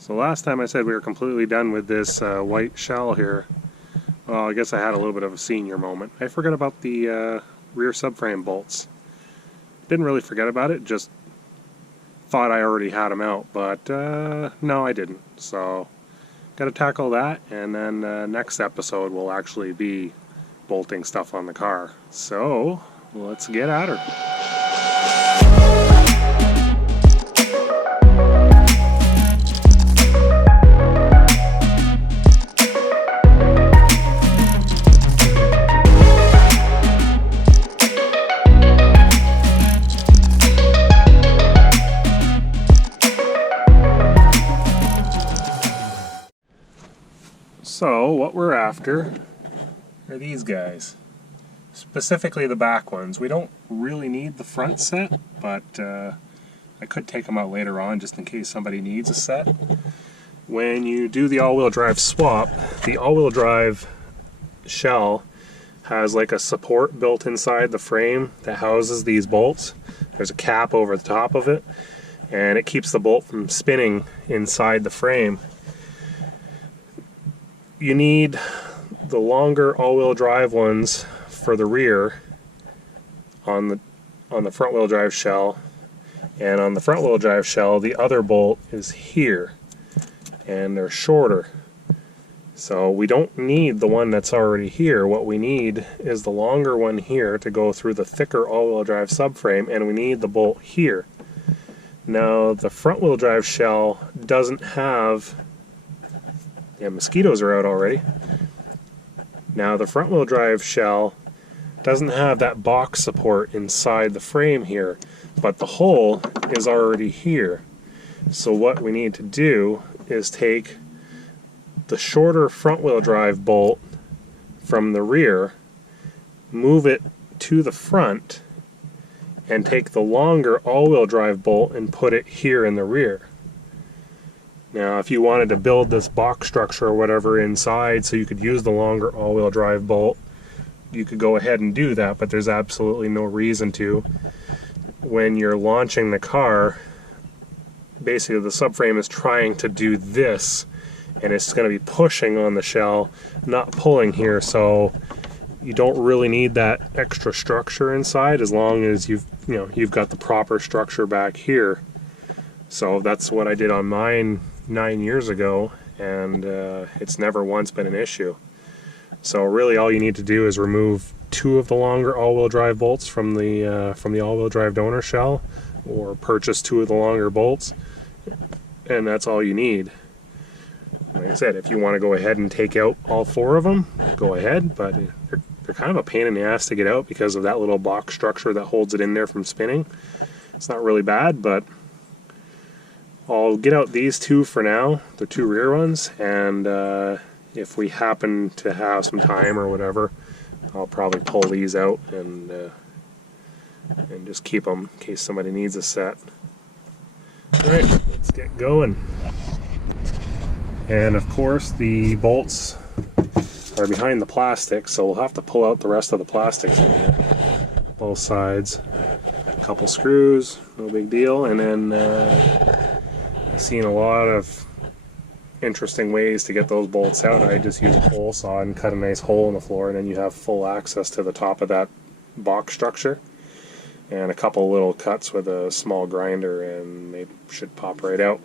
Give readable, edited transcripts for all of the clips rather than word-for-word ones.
So last time I said we were completely done with this white shell here. Well, I guess I had a little bit of a senior moment. I forgot about the rear subframe bolts. Didn't really forget about it, just thought I already had them out, but no, I didn't. So got to tackle that, and then next episode will actually be bolting stuff on the car. So let's get at her. So what we're after are these guys, specifically the back ones. We don't really need the front set, but I could take them out later on just in case somebody needs a set. When you do the all-wheel drive swap, the all-wheel drive shell has like a support built inside the frame that houses these bolts. There's a cap over the top of it, and it keeps the bolt from spinning inside the frame. You need the longer all-wheel drive ones for the rear on the front-wheel drive shell, and on the front-wheel drive shell the other bolt is here, and they're shorter. So we don't need the one that's already here. What we need is the longer one here to go through the thicker all-wheel drive subframe, and we need the bolt here. Now the front-wheel drive shell doesn't have... Yeah, mosquitoes are out already. Now the front wheel drive shell doesn't have that box support inside the frame here, but the hole is already here. So what we need to do is take the shorter front wheel drive bolt from the rear, move it to the front, and take the longer all-wheel drive bolt and put it here in the rear. Now if you wanted to build this box structure or whatever inside so you could use the longer all-wheel drive bolt, you could go ahead and do that, but there's absolutely no reason to. When you're launching the car, basically the subframe is trying to do this, and it's going to be pushing on the shell, not pulling here, so you don't really need that extra structure inside as long as you've got the proper structure back here. So that's what I did on mine 9 years ago, and it's never once been an issue. So really all you need to do is remove 2 of the longer all-wheel drive bolts from the all-wheel drive donor shell, or purchase 2 of the longer bolts, and that's all you need. Like I said, if you want to go ahead and take out all 4 of them, go ahead, but they're kind of a pain in the ass to get out because of that little box structure that holds it in there from spinning. It's not really bad, but I'll get out these 2 for now, the 2 rear ones, and if we happen to have some time or whatever, I'll probably pull these out and just keep them in case somebody needs a set. Alright, let's get going. And of course the bolts are behind the plastic, so we'll have to pull out the rest of the plastics in here, both sides. A couple screws, no big deal, and then seen a lot of interesting ways to get those bolts out. I just use a hole saw and cut a nice hole in the floor, and then you have full access to the top of that box structure, and a couple little cuts with a small grinder, and they should pop right out.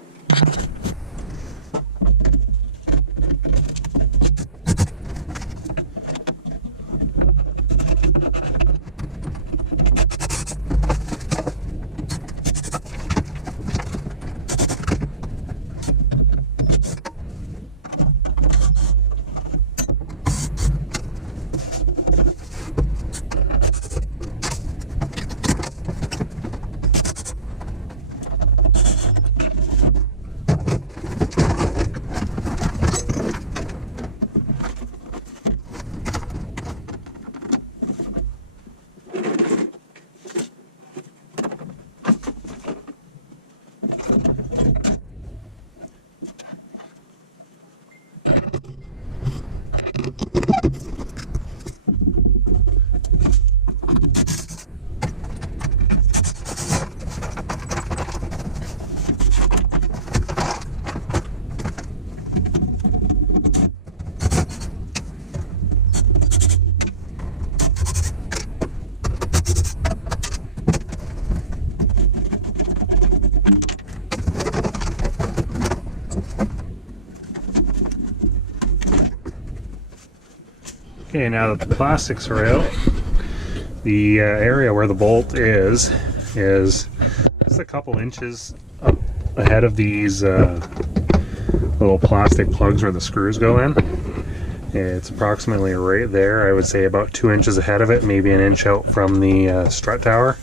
Okay, now that the plastics are out, the area where the bolt is just a couple inches up ahead of these little plastic plugs where the screws go in. It's approximately right there. I would say about 2 inches ahead of it, maybe an inch out from the strut tower.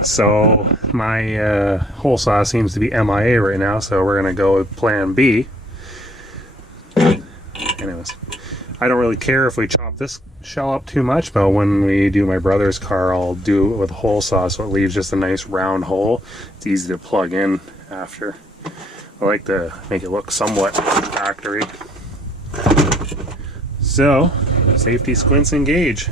So my hole saw seems to be MIA right now, so we're gonna go with plan B. Anyways, I don't really care if we chop this shell up too much, but when we do my brother's car, I'll do it with a hole saw so it leaves just a nice round hole. It's easy to plug in after. I like to make it look somewhat factory. So, safety squints engage.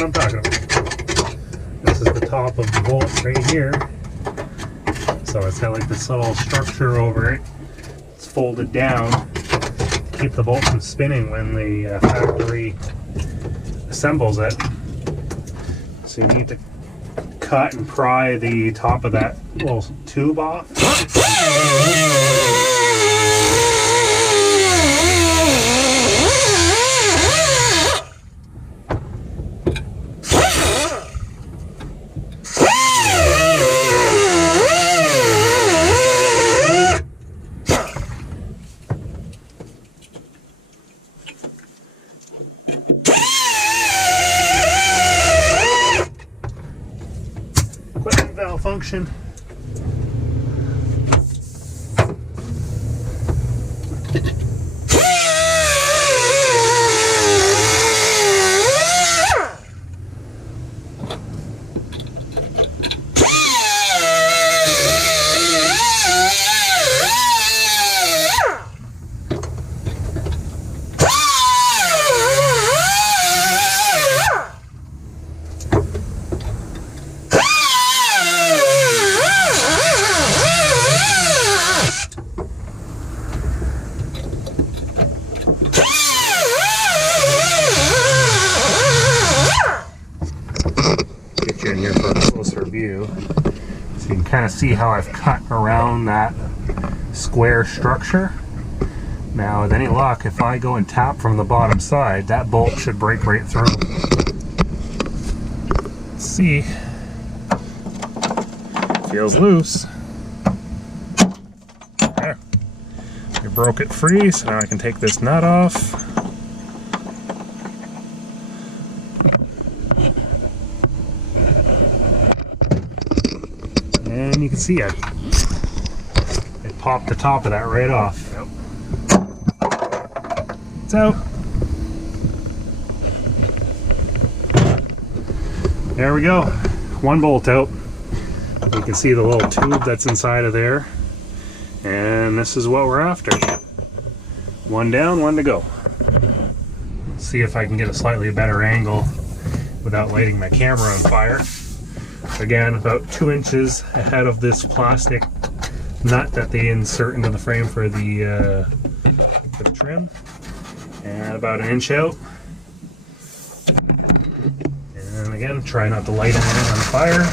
I'm talking about. This is the top of the bolt right here. So it's got like this little structure over it. It's folded down to keep the bolt from spinning when the factory assembles it. So you need to cut and pry the top of that little tube off. Valve function. In here for a closer view, so you can kind of see how I've cut around that square structure. Now with any luck, if I go and tap from the bottom side, that bolt should break right through. Let's see. Feels loose. There. We broke it free, so now I can take this nut off. And you can see it popped the top of that right off. It's out. There we go. One bolt out. You can see the little tube that's inside of there. And this is what we're after. One down, one to go. See if I can get a slightly better angle without lighting my camera on fire. Again, about 2 inches ahead of this plastic nut that they insert into the frame for the trim, and about an inch out. And again, try not to light anything on fire.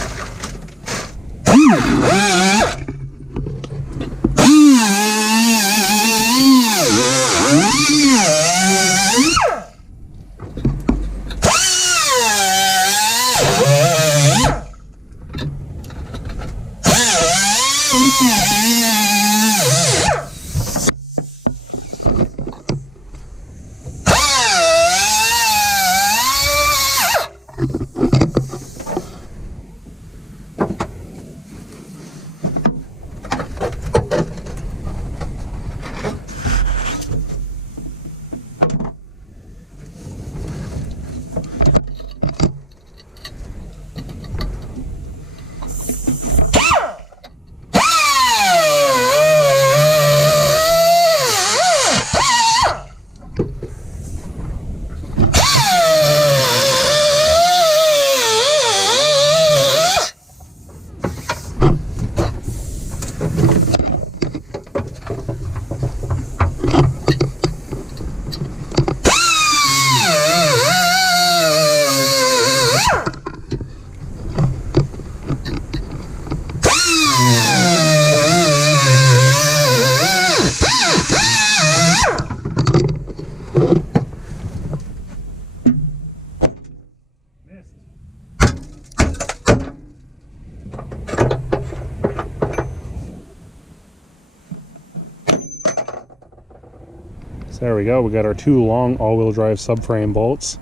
So there we go, we got our two long all-wheel drive subframe bolts.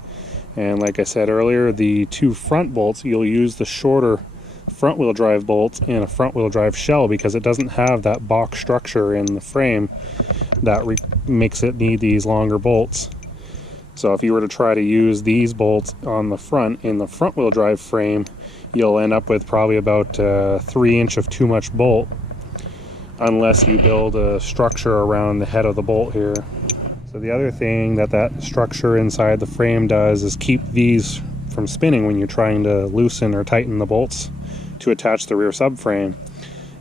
And like I said earlier, the two front bolts, you'll use the shorter front wheel drive bolts in a front wheel drive shell because it doesn't have that box structure in the frame that makes it need these longer bolts. So if you were to try to use these bolts on the front in the front wheel drive frame, you'll end up with probably about 3 inch of too much bolt, unless you build a structure around the head of the bolt here. So the other thing that structure inside the frame does is keep these from spinning when you're trying to loosen or tighten the bolts to attach the rear subframe.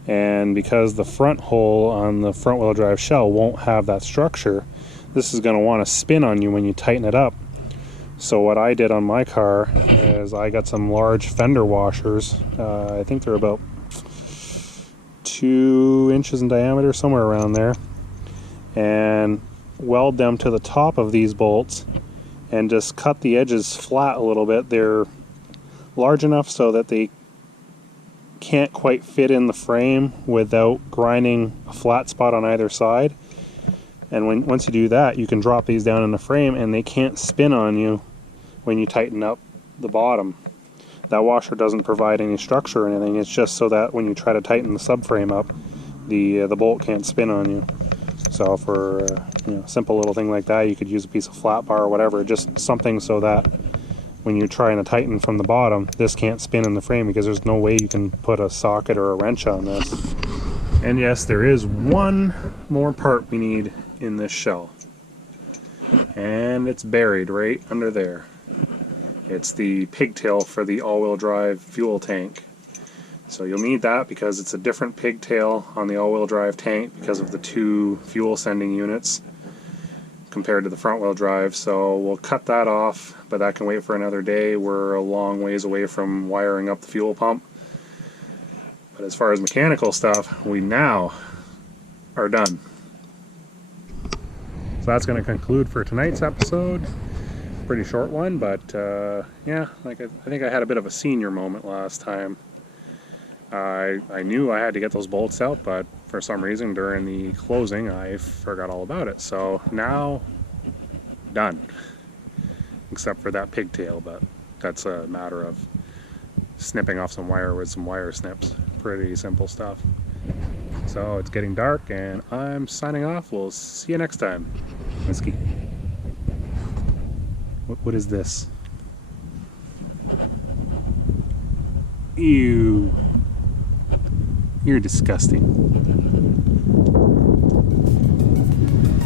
And because the front hole on the front wheel drive shell won't have that structure, this is going to want to spin on you when you tighten it up. So what I did on my car is I got some large fender washers. I think they're about 2 inches in diameter, somewhere around there, and weld them to the top of these bolts and just cut the edges flat a little bit. They're large enough so that they can't quite fit in the frame without grinding a flat spot on either side. And once you do that, you can drop these down in the frame and they can't spin on you when you tighten up the bottom. That washer doesn't provide any structure or anything. It's just so that when you try to tighten the subframe up, the bolt can't spin on you. So for a simple little thing like that, you could use a piece of flat bar or whatever, just something so that when you're trying to tighten from the bottom, this can't spin in the frame, because there's no way you can put a socket or a wrench on this. And yes, there is one more part we need in this shell, and it's buried right under there. It's the pigtail for the all-wheel drive fuel tank. So you'll need that because it's a different pigtail on the all-wheel drive tank because of the two fuel sending units compared to the front-wheel drive. So we'll cut that off, but that can wait for another day. We're a long ways away from wiring up the fuel pump. But as far as mechanical stuff, we now are done. So that's going to conclude for tonight's episode. Pretty short one, but yeah, I think I had a bit of a senior moment last time. I knew I had to get those bolts out, but for some reason during the closing I forgot all about it. So now, done. Except for that pigtail, but that's a matter of snipping off some wire with some wire snips. Pretty simple stuff. So it's getting dark and I'm signing off. We'll see you next time. Whiskey. What is this? Ew. You're disgusting.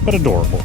But adorable.